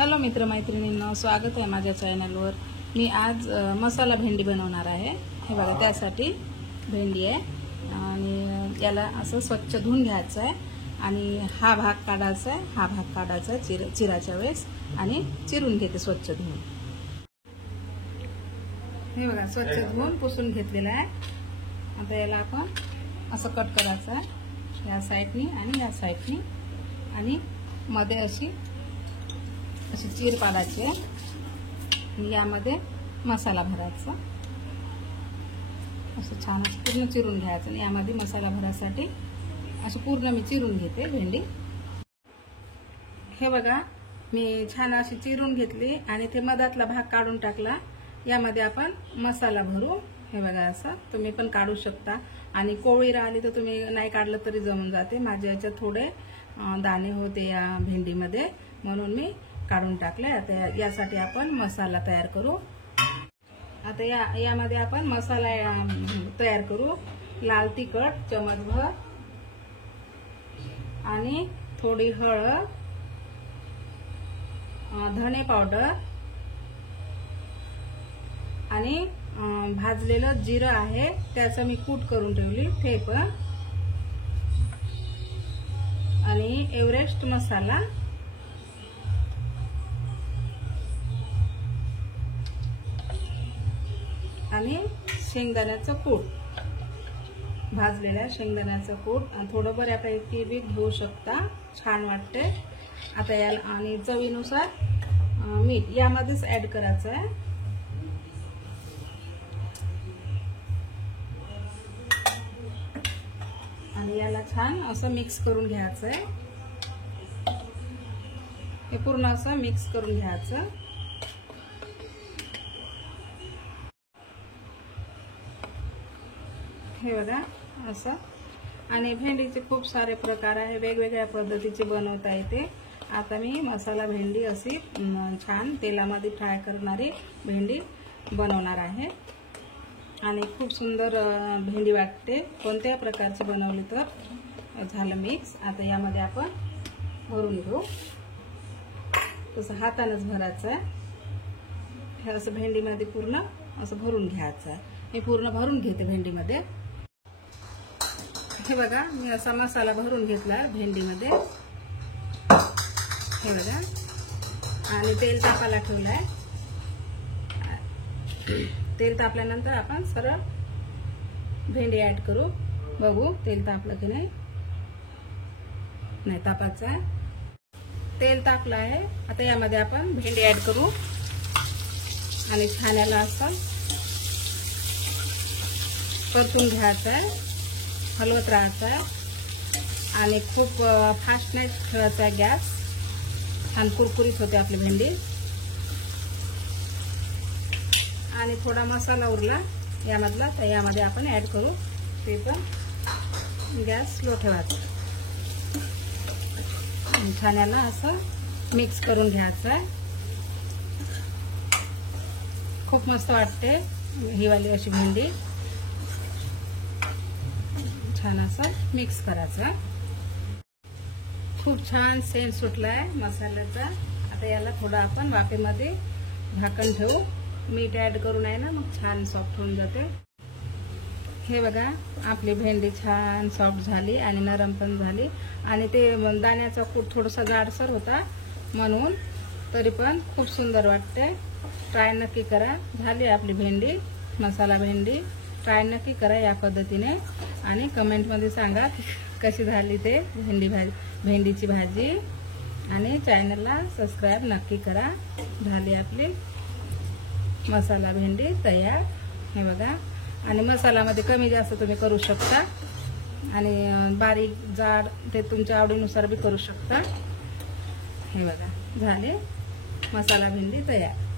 Hello मित्रमैत्रिणींनो, स्वागत आहे माझ्या चॅनलवर। मी आज मसाला भेंडी बनवणार आहे। हे बघा, त्यासाठी भेंडी आहे आणि याला असं स्वच्छ धुवून घ्यायचं आहे आणि हा भाग काढायचा आहे, हा भाग काढायचा चिराच्या वेळेस आणि चिरून घेते स्वच्छ धुवून। हे बघा, स्वच्छ धुवून पुसून घेतलेला आहे। आता याला आपण असं कट करायचं आहे, या साईडनी आणि या साईडनी, आणि मध्ये अशी चीर पाडायची आहे आणि यामध्ये मसाला भरायचा। असं छान पूर्ण चिरून घ्यायचं आणि यामध्ये मसाला भरासाठी असं पूर्ण मी चिरून घेते भेंडी। हे बघा, मी छान अशी चिरून घेतली आणि ते मधातला भाग काढून टाकला। यामध्ये आपण मसाला भरू। हे बघा, असं तुम्ही पण काढू शकता आणि कोवळी राहिली तर तुम्ही नाही काढलं तरी जमून जाते। माझ्या याच्यात थोडे दाणे होते या भेंडीमध्ये, म्हणून मी काढून टाकले। आता यासाठी आपण मसाला तयार करू। आता यामध्ये आपण मसाला तयार करू। लाल तिखट चमचभर आणि थोडी हळद, धने पावडर आणि भाजलेलं जिरं आहे, त्याचं मी कूट करून ठेवली ते पण, आणि एव्हरेस्ट मसाला आणि शेंगदाण्याचं कूट, भाजलेल्या शेंगदाण्याचं कूट, आणि थोडं बऱ्यापैकी बी घेऊ शकता, छान वाटते। आता याला आणि चवीनुसार मीठ यामध्येच ऍड करायचं आहे। आणि याला छान असं मिक्स करून घ्यायचं आहे। हे पूर्ण असं मिक्स करून घ्यायचं। हे बघा असं। आणि भेंडीचे खूप सारे प्रकार आहे, वेगवेगळ्या पद्धतीचे बनवता येते। आता मी मसाला भेंडी अशी छान तेलामध्ये फ्राय करणारी भेंडी बनवणार आहे आणि खूप सुंदर भेंडी वाटते। कोणत्या प्रकारची बनवली तर झालं मिक्स। आता यामध्ये आपण भरून घेऊ, तसं हातानेच भरायचं आहे। हे असं भेंडीमध्ये पूर्ण असं भरून घ्यायचं आहे। मी पूर्ण भरून घेते भेंडीमध्ये। हे बघा, मी असा मसाला भरून घेतला भेंडीमध्ये। हे बघा, आणि तेल तापायला ठेवलाय। तेल तापल्यानंतर आपण सरळ भेंडी ऍड करू। बघू तेल तापलं की नाही तापायचं आहे। तेल तापलं आहे। आता यामध्ये आपण भेंडी ऍड करू आणि छान याला असं परतून घ्यायचं आहे, हलवत राहायचं आहे आणि खूप फास्ट नाही ठेवायचा आहे गॅस। छान कुरकुरीत होते आपली भेंडी। आणि थोडा मसाला उरला यामधला, तर यामध्ये आपण ऍड करू, ते पण गॅस स्लो ठेवायचा। छान याला असं मिक्स करून घ्यायचं आहे। खूप मस्त वाटते ही वाली अशी भेंडी। छान असं मिक्स करायचं। खूप छान सेंट सुटलाय मसाल्याचा। आता याला थोडं आपण वाफेमध्ये झाकण ठेवू। मीठ ऍड करून आहे ना, मग छान सॉफ्ट होऊन जाते। हे बघा, आपली भेंडी छान सॉफ्ट झाली आणि नरम पण झाली आणि ते दाण्याचा कूट थोडासा जाडसर होता म्हणून, तरी पण खूप सुंदर वाटते। ट्राय नक्की करा। झाली आपली भेंडी, मसाला भेंडी। ट्राय नक्की करा या पद्धतीने आणि कमेंटमध्ये सांगा कशी झाली ते भेंडीची भाजी, आणि चॅनलला सबस्क्राईब नक्की करा। झाली आपली मसाला भेंडी तयार। हे बघा, आणि मसाल्यामध्ये कमी जास्त तुम्ही करू शकता आणि बारीक जाड ते तुमच्या आवडीनुसार बी करू शकता। हे बघा, झाले मसाला भेंडी तयार।